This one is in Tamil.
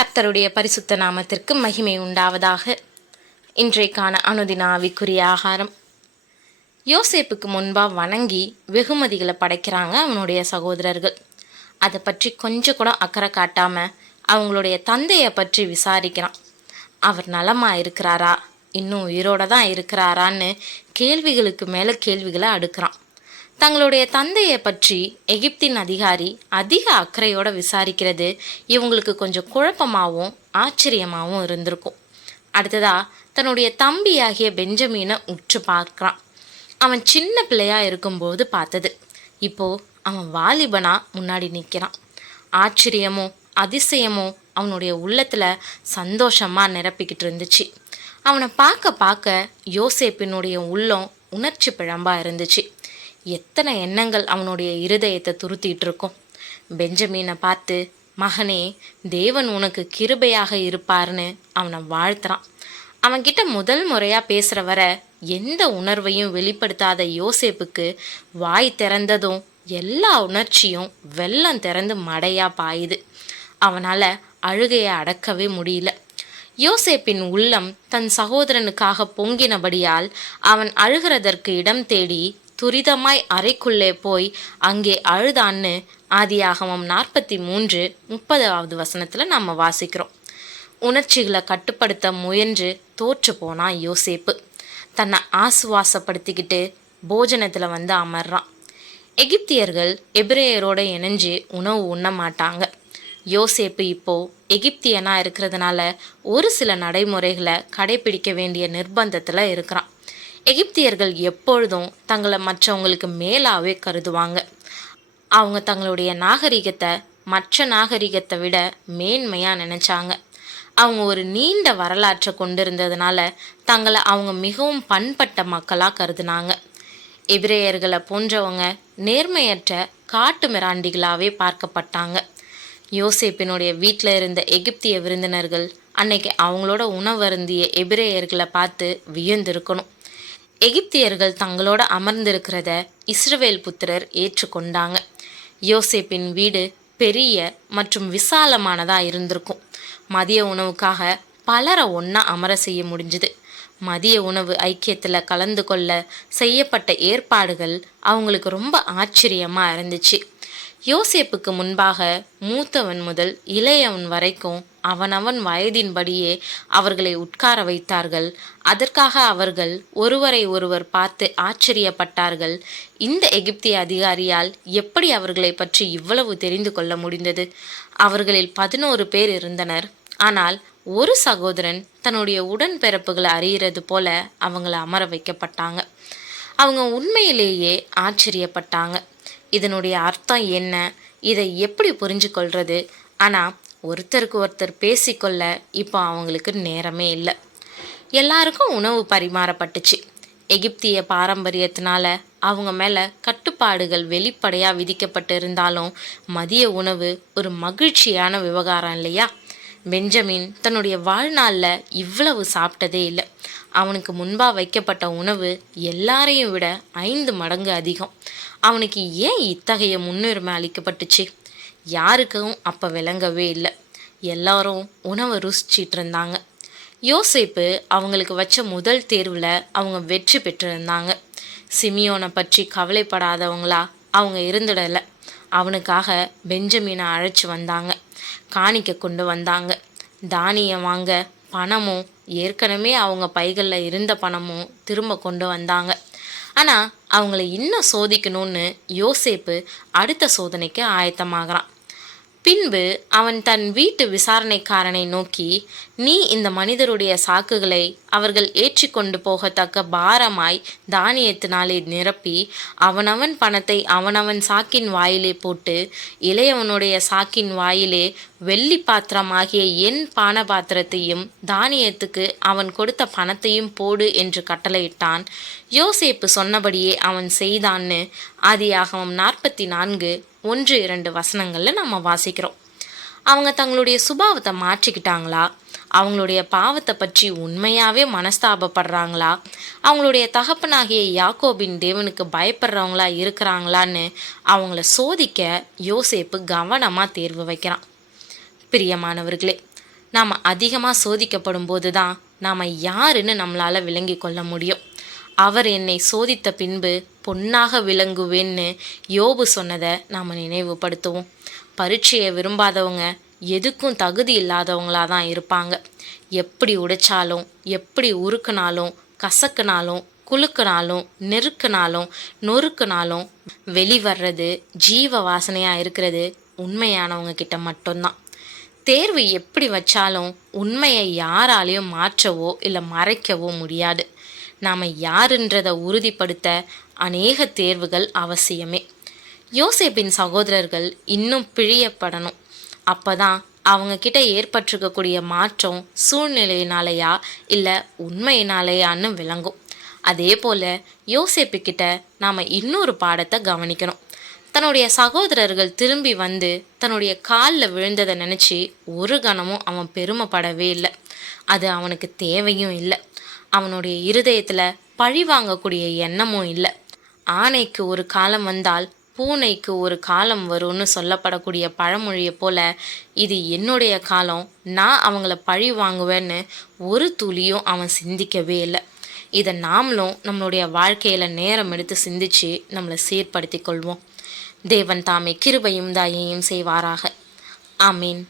கர்த்தருடைய பரிசுத்த நாமத்திற்கு மகிமை உண்டாவதாக. இன்றைக்கான அனுதின ஆவிக்குரிய ஆகாரம். யோசேப்புக்கு முன்பாக வணங்கி வெகுமதிகளை படைக்கிறாங்க அவனுடைய சகோதரர்கள். அதை பற்றி கொஞ்சம் கூட அக்கறை காட்டாமல் அவங்களுடைய தந்தையை பற்றி விசாரிக்கிறான். அவர் நலமாக இருக்கிறாரா, இன்னும் உயிரோட தான் இருக்கிறாரான்னு கேள்விகளுக்கு மேலே கேள்விகளை அடுக்கிறான். தங்களுடைய தந்தையை பற்றி எகிப்தின் அதிகாரி அதிக அக்கறையோடு விசாரிக்கிறது இவங்களுக்கு கொஞ்சம் குழப்பமாகவும் ஆச்சரியமாகவும் இருந்திருக்கும். அடுத்ததாக தன்னுடைய தம்பியாகிய பெஞ்சமீனை உற்று பார்க்குறான். அவன் சின்ன பிள்ளையாக இருக்கும்போது பார்த்தது. இப்போது அவன் வாலிபனா முன்னாடி நிற்கிறான். ஆச்சரியமும் அதிசயமும் அவனுடைய உள்ளத்தில் சந்தோஷமாக நிரப்பிக்கிட்டு இருந்துச்சு. அவனை பார்க்க பார்க்க யோசேப்பினுடைய உள்ளம் உணர்ச்சி பிழம்பாக இருந்துச்சு. எத்தனை எண்ணங்கள் அவனுடைய இருதயத்தை துருத்திட்டு இருக்கும். பெஞ்சமீனை பார்த்து, மகனே, தேவன் உனக்கு கிருபையாக இருப்பார்னு அவனை வாழ்த்துறான். அவன்கிட்ட முதல் முறையாக பேசுகிற வர எந்த உணர்வையும் வெளிப்படுத்தாத யோசேப்புக்கு வாய் திறந்ததும் எல்லா உணர்ச்சியும் வெள்ளம் திறந்து மடையாக பாயுது. அவனால் அழுகையை அடக்கவே முடியல. யோசேப்பின் உள்ளம் தன் சகோதரனுக்காக பொங்கினபடியால் அவன் அழுகிறதற்கு இடம் தேடி துரிதமாய் அறைக்குள்ளே போய் அங்கே அழுதான்னு ஆதியாகமம் 43:30 நம்ம வாசிக்கிறோம். உணர்ச்சிகளை கட்டுப்படுத்த முயன்று தோற்று போனான் யோசேப்பு. தன்னை ஆசுவாசப்படுத்திக்கிட்டு போஜனத்தில் வந்து அமர்றான். எகிப்தியர்கள் எபிரேயரோடு இணைஞ்சு உணவு உண்ண மாட்டாங்க. யோசேப்பு இப்போது எகிப்தியனாக இருக்கிறதுனால ஒரு சில நடைமுறைகளை கடைபிடிக்க வேண்டிய நிர்பந்தத்தில் இருக்கிறான். எகிப்தியர்கள் எப்பொழுதும் தங்களை மற்றவங்களுக்கு மேலாகவே கருதுவாங்க. அவங்க தங்களுடைய நாகரிகத்தை மற்ற நாகரிகத்தை விட மேன்மையாக நினச்சாங்க. அவங்க ஒரு நீண்ட வரலாற்றை கொண்டிருந்ததுனால தங்களை அவங்க மிகவும் பண்பட்ட மக்களாக கருதுனாங்க. எபிரேயர்களை போன்றவங்க நேர்மையற்ற காட்டு மிராண்டிகளாகவே பார்க்கப்பட்டாங்க. யோசேப்பினுடைய வீட்டில் இருந்த எகிப்திய விருந்தினர்கள் அன்னைக்கு அவங்களோட உணவருந்திய எபிரேயர்களை பார்த்து வியந்திருக்கணும். எகிப்தியர்கள் தங்களோட அமர்ந்திருக்கிறத இஸ்ரவேல் புத்திரர் ஏற்றுக்கொண்டாங்க. யோசேப்பின் வீடு பெரிய மற்றும் விசாலமானதாக இருந்திருக்கும். மதிய உணவுக்காக பலரை ஒன்றா அமர செய்ய முடிஞ்சுது. மதிய உணவு ஐக்கியத்தில் கலந்து கொள்ள செய்யப்பட்ட ஏற்பாடுகள் அவங்களுக்கு ரொம்ப ஆச்சரியமாக இருந்துச்சு. யோசேப்புக்கு முன்பாக மூத்தவன் முதல் இளையவன் வரைக்கும் அவனவன் வயதின்படியே அவர்களை உட்கார வைத்தார்கள். அதற்காக அவர்கள் ஒருவரை ஒருவர் பார்த்து ஆச்சரியப்பட்டார்கள். இந்த எகிப்திய அதிகாரியால் எப்படி அவர்களை பற்றி இவ்வளவு தெரிந்து கொள்ள முடிந்தது? அவர்களில் 11 பேர் இருந்தனர். ஆனால் ஒரு சகோதரன் தன்னுடைய உடன்பிறப்புகளை அறிகிறது போல அவங்கள அமர வைக்கப்பட்டாங்க. அவங்க உண்மையிலேயே ஆச்சரியப்பட்டாங்க. இதனுடைய அர்த்தம் என்ன? இதை எப்படி புரிஞ்சு கொள்வது? ஆனால் ஒருத்தருக்கு ஒருத்தர் பேசிக்கொள்ள இப்போ அவங்களுக்கு நேரமே இல்லை. எல்லாருக்கும் உணவு பரிமாறப்பட்டுச்சு. எகிப்திய பாரம்பரியத்தினால அவங்க மேலே கட்டுப்பாடுகள் வெளிப்படையாக விதிக்கப்பட்டு இருந்தாலும் மதிய உணவு ஒரு மகிழ்ச்சியான விவகாரம் இல்லையா? பெஞ்சமின் தன்னுடைய வாழ்நாளில் இவ்வளவு சாப்பிட்டதே இல்லை. அவனுக்கு முன்பாக வைக்கப்பட்ட உணவு எல்லாரையும் விட 5 மடங்கு அதிகம். அவனுக்கு ஏன் இத்தகைய முன்னுரிமை அளிக்கப்பட்டுச்சு? யாருக்கும் அப்போ விளங்கவே இல்லை. எல்லாரும் உணவை ருசிச்சிட்டு இருந்தாங்க. யோசேப்பு அவங்களுக்கு வச்ச முதல் தேர்வில் அவங்க வெற்றி பெற்றிருந்தாங்க. சிமியோனை பற்றி கவலைப்படாதவங்களா அவங்க இருந்துடலை. அவனுக்காக பெஞ்சமீனை அழைச்சி வந்தாங்க. காணிக்க கொண்டு வந்தாங்க. தானியம் வாங்க பணமும் ஏற்கனவே அவங்க பைகளில் இருந்த பணமும் திரும்ப கொண்டு வந்தாங்க. ஆனால் அவங்கள இன்னும் சோதிக்கணும்னு யோசேப்பு அடுத்த சோதனைக்கு ஆயத்தமாகறான். பின்பு அவன் தன் வீட்டு விசாரணைக்காரனை நோக்கி, நீ இந்த மனிதருடைய சாக்குகளை அவர்கள் ஏற்றிக்கொண்டு போகத்தக்க பாரமாய் தானியத்தினாலே நிரப்பி அவனவன் பணத்தை அவனவன் சாக்கின் வாயிலே போட்டு இளையவனுடைய சாக்கின் வாயிலே வெள்ளி பாத்திரமாகிய என் பானபாத்திரத்தையும் தானியத்துக்கு அவன் கொடுத்த பணத்தையும் போடு என்று கட்டளையிட்டான். யோசேப்பு சொன்னபடியே அவன் செய்தான்னு ஆதியாகமம் 44:1-2 நம்ம வாசிக்கிறோம். அவங்க தங்களுடைய சுபாவத்தை மாற்றிக்கிட்டாங்களா? அவங்களுடைய பாவத்தை பற்றி உண்மையாகவே மனஸ்தாபப்படுறாங்களா? அவங்களுடைய தகப்பனாகிய யாக்கோபின் தேவனுக்கு பயப்படுறவங்களா இருக்கிறாங்களான்னு அவங்கள சோதிக்க யோசேப்பு கவனமாக தேர்வு வைக்கிறான். பிரியமானவர்களே, நாம் அதிகமாக சோதிக்கப்படும் போது தான் நாம் யாருன்னு நம்மளால் விளங்கி கொள்ள முடியும். அவர் என்னை சோதித்த பின்பு பொன்னாக விளங்குவேன்னு யோபு சொன்னதை நாம் நினைவுபடுத்துவோம். பரீட்சையை விரும்பாதவங்க எதுக்கும் தகுதி இல்லாதவங்களாக தான் இருப்பாங்க. எப்படி உடைச்சாலும், எப்படி உருக்குனாலும், கசக்குனாலும், குலுக்குனாலும், நெருக்குனாலும், நொறுக்குனாலும் வெளிவர்றது, ஜீவ வாசனையாக இருக்கிறது உண்மையானவங்க கிட்ட மட்டும்தான். தேர்வு எப்படி வச்சாலும் உண்மையை யாராலையும் மாற்றவோ இல்லை மறைக்கவோ முடியாது. நாம் யாருன்றதை உறுதிப்படுத்த அநேக தேர்வுகள் அவசியமே. யோசேப்பின் சகோதரர்கள் இன்னும் பிழியப்படணும். அப்போ தான் அவங்கக்கிட்ட ஏற்பட்டிருக்கக்கூடிய மாற்றம் சூழ்நிலையினாலேயா இல்லை உண்மையினாலேயான்னு விளங்கும். அதே போல் யோசேப்புக்கிட்ட நாம் இன்னொரு பாடத்தை கவனிக்கணும். தன்னுடைய சகோதரர்கள் திரும்பி வந்து தன்னுடைய காலில் விழுந்ததை நினச்சி ஒரு கணமும் அவன் பெருமைப்படவே இல்லை. அது அவனுக்கு தேவையும் இல்லை. அவனுடைய இருதயத்தில் பழி வாங்கக்கூடிய எண்ணமும் இல்லை. ஆனைக்கு ஒரு காலம் வந்தால் பூனைக்கு ஒரு காலம் வரும்னு சொல்லப்படக்கூடிய பழமொழியை போல இது என்னுடைய காலம், நான் அவங்கள பழி வாங்குவேன்னு ஒரு துளியும் அவன் சிந்திக்கவே இல்லை. இதை நாமளும் நம்மளுடைய வாழ்க்கையில் நேரம் எடுத்து சிந்திச்சு நம்மளை சீர்படுத்தி கொள்வோம். தேவன் தாமே கிருபையும் தயையும் செய்வாராக. ஆமீன்.